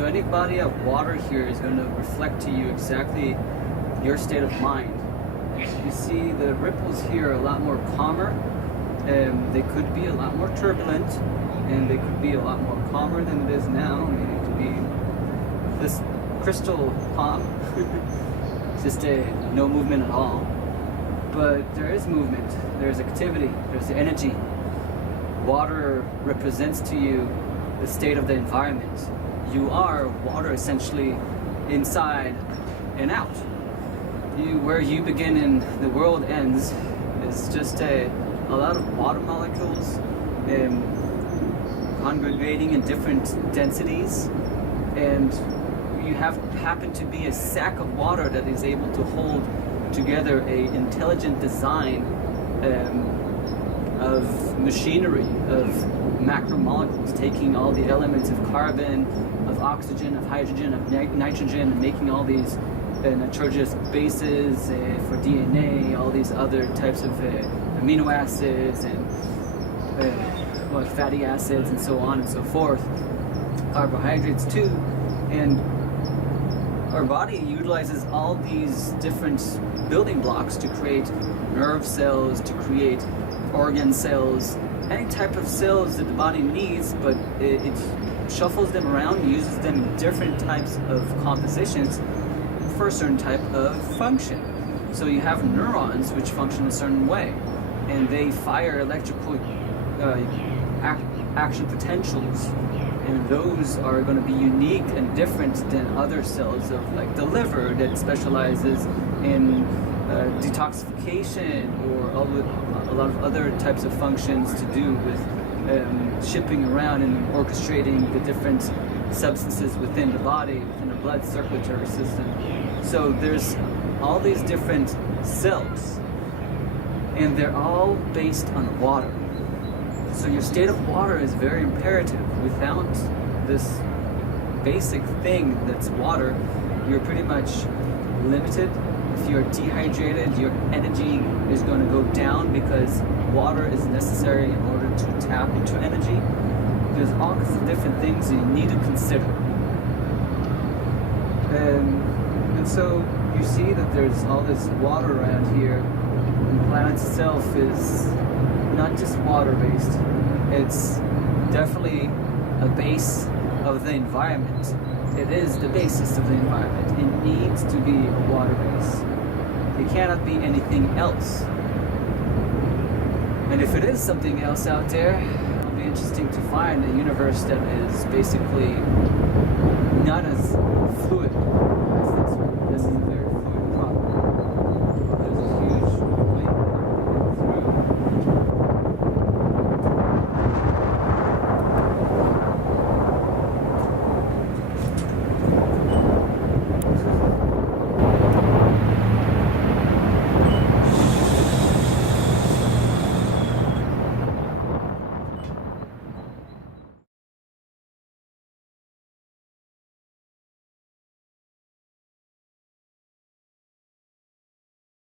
So any body of water here is going to reflect to you exactly your state of mind. You see the ripples here are a lot more calmer. They could be a lot more turbulent, and they could be a lot more calmer than it is now. I mean, it could be this crystal calm, just no movement at all. But there is movement, there's activity, there's energy. Water represents to you the state of the environment. You are water essentially, inside and out. Where you begin and the world ends is just a lot of water molecules congregating in different densities, and you happen to be a sack of water that is able to hold together a intelligent design of machinery, of macromolecules, taking all the elements of carbon, of oxygen, of hydrogen, of nitrogen, and making all these nitrogenous bases for DNA, all these other types of amino acids and fatty acids and so on and so forth, carbohydrates too. And our body utilizes all these different building blocks to create nerve cells, to create organ cells, any type of cells that the body needs, but it shuffles them around, uses them in different types of compositions for a certain type of function. So you have neurons which function a certain way, and they fire electrical action potentials, and those are going to be unique and different than other cells of like the liver that specializes in detoxification, or a lot of other types of functions to do with shipping around and orchestrating the different substances within the body, within the blood circulatory system. So there's all these different cells, and they're all based on water. So your state of water is very imperative. Without this basic thing that's water, you're pretty much limited. If you're dehydrated, your energy is going to go down, because water is necessary in order to tap into energy. There's all kinds of different things you need to consider. And so you see that there's all this water around here, and the planet itself is not just water-based. It's definitely a base of the environment. It is the basis of the environment. It needs to be a water base. It cannot be anything else. And if it is something else out there, it'll be interesting to find a universe that is basically not as fluid